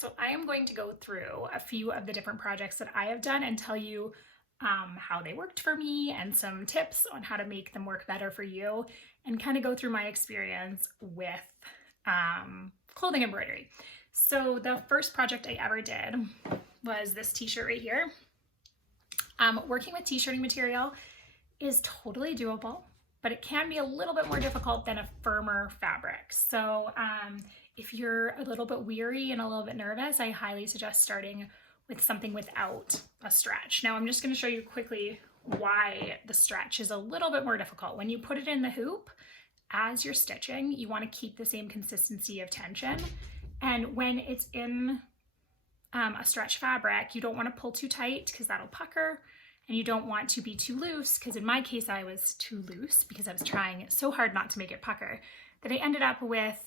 So I am going to go through a few of the different projects that I have done and tell you how they worked for me and some tips on how to make them work better for you, and kind of go through my experience with clothing embroidery. So the first project I ever did was this t-shirt right here. Working with t-shirting material is totally doable, but it can be a little bit more difficult than a firmer fabric. So if you're a little bit weary and a little bit nervous, I highly suggest starting with something without a stretch. Now I'm just going to show you quickly why the stretch is a little bit more difficult. When you put it in the hoop, as you're stitching, you want to keep the same consistency of tension. And when it's in a stretch fabric, you don't want to pull too tight because that'll pucker. And you don't want to be too loose, because in my case I was too loose because I was trying so hard not to make it pucker that I ended up with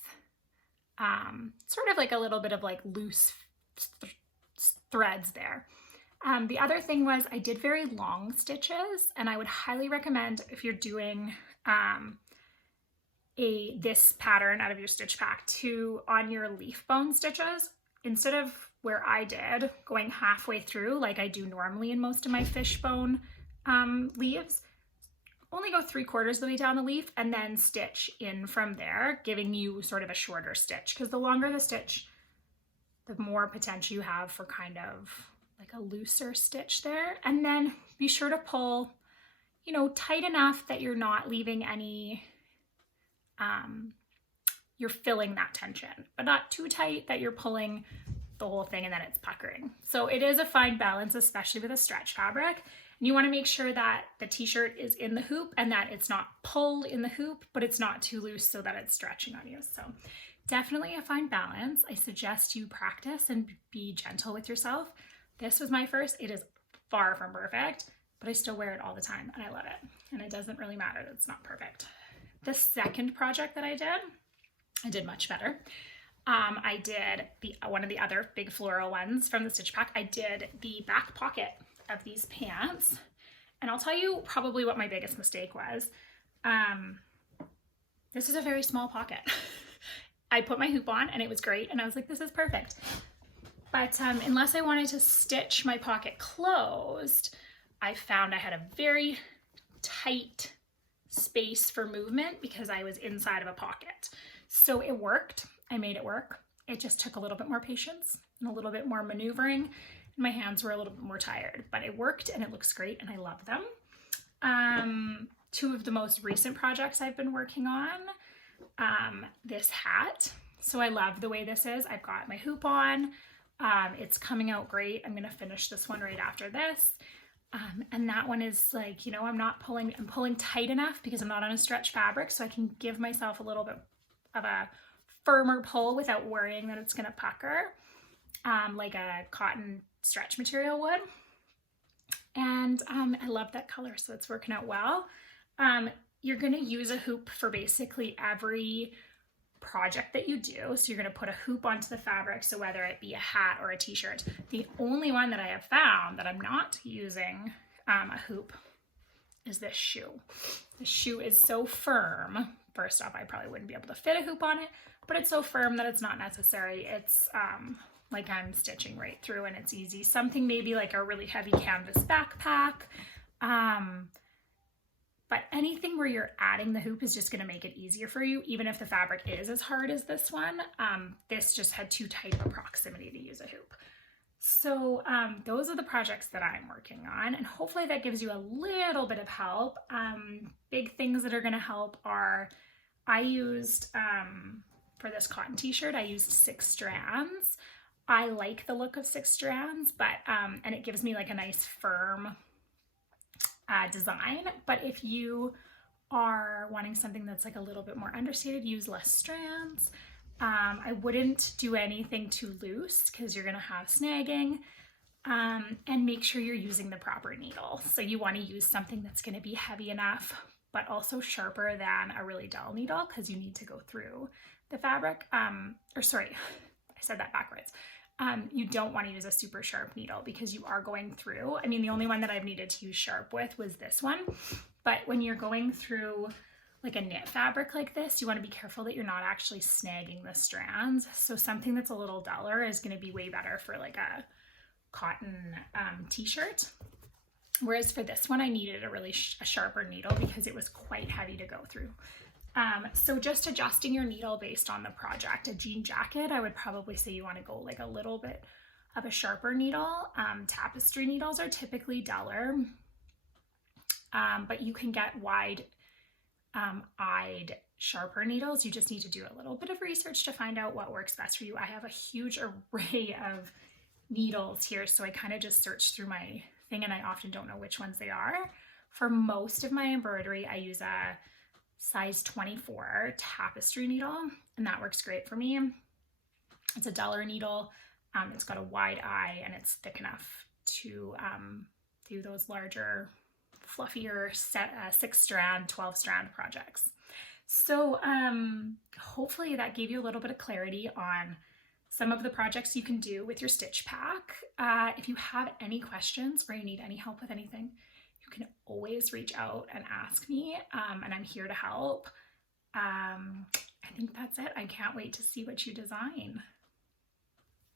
sort of like a little bit of like loose threads there. The other thing was I did very long stitches, and I would highly recommend, if you're doing this pattern out of your stitch pack, to on your leaf bone stitches, instead of where I did going halfway through like I do normally in most of my fishbone leaves, only go 3/4 of the way down the leaf and then stitch in from there, giving you sort of a shorter stitch, because the longer the stitch, the more potential you have for kind of like a looser stitch there. And then be sure to pull, you know, tight enough that you're not leaving any, you're filling that tension, but not too tight that you're pulling the whole thing and then it's puckering. So it is a fine balance, especially with a stretch fabric. And you want to make sure that the t-shirt is in the hoop and that it's not pulled in the hoop, but it's not too loose so that it's stretching on you. So definitely a fine balance. I suggest you practice and be gentle with yourself. This was my first. It is far from perfect, but I still wear it all the time and I love it. And it doesn't really matter that it's not perfect. The second project that I did much better. I did one of the other big floral ones from the stitch pack. I did the back pocket of these pants, and I'll tell you probably what my biggest mistake was. This is a very small pocket. I put my hoop on and it was great, and I was like, this is perfect. But unless I wanted to stitch my pocket closed, I found I had a very tight space for movement because I was inside of a pocket. So it worked. I made it work. It just took a little bit more patience and a little bit more maneuvering. My hands were a little bit more tired, but it worked and it looks great and I love them. Two of the most recent projects I've been working on, this hat. So I love the way this is. I've got my hoop on. It's coming out great. I'm going to finish this one right after this. And that one is like, you know, I'm pulling tight enough because I'm not on a stretch fabric, so I can give myself a little bit of a firmer pull without worrying that it's going to pucker, like a cotton stretch material would. And I love that color, so it's working out well. You're going to use a hoop for basically every project that you do. So you're going to put a hoop onto the fabric, so whether it be a hat or a t-shirt. The only one that I have found that I'm not using a hoop is this shoe. The shoe is so firm. First off, I probably wouldn't be able to fit a hoop on it, but it's so firm that it's not necessary. It's like I'm stitching right through and it's easy. Something maybe like a really heavy canvas backpack. But anything where you're adding the hoop is just going to make it easier for you, even if the fabric is as hard as this one. This just had too tight of a proximity to use a hoop. So those are the projects that I'm working on, and hopefully that gives you a little bit of help. Big things that are going to help are, I used, for this cotton t-shirt, I used 6 strands. I like the look of 6 strands, but, and it gives me like a nice firm design. But if you are wanting something that's like a little bit more understated, use less strands. I wouldn't do anything too loose because you're going to have snagging, and make sure you're using the proper needle. So you want to use something that's going to be heavy enough, but also sharper than a really dull needle, because you need to go through the fabric. Or sorry, I said that backwards. You don't want to use a super sharp needle because you are going through. I mean, the only one that I've needed to use sharp with was this one, but when you're going through like a knit fabric like this, you want to be careful that you're not actually snagging the strands. So something that's a little duller is going to be way better for like a cotton t-shirt. Whereas for this one, I needed a sharper needle because it was quite heavy to go through. So just adjusting your needle based on the project. A jean jacket, I would probably say you want to go like a little bit of a sharper needle. Tapestry needles are typically duller, but you can get wide-eyed sharper needles. You just need to do a little bit of research to find out what works best for you. I have a huge array of needles here, so I kind of just search through my thing and I often don't know which ones they are. For most of my embroidery, I use a size 24 tapestry needle, and that works great for me. It's a duller needle. It's got a wide eye and it's thick enough to do those larger, fluffier 6-strand, 12-strand projects. So hopefully that gave you a little bit of clarity on some of the projects you can do with your stitch pack. If you have any questions or you need any help with anything, you can always reach out and ask me, and I'm here to help. I think that's it. I can't wait to see what you design.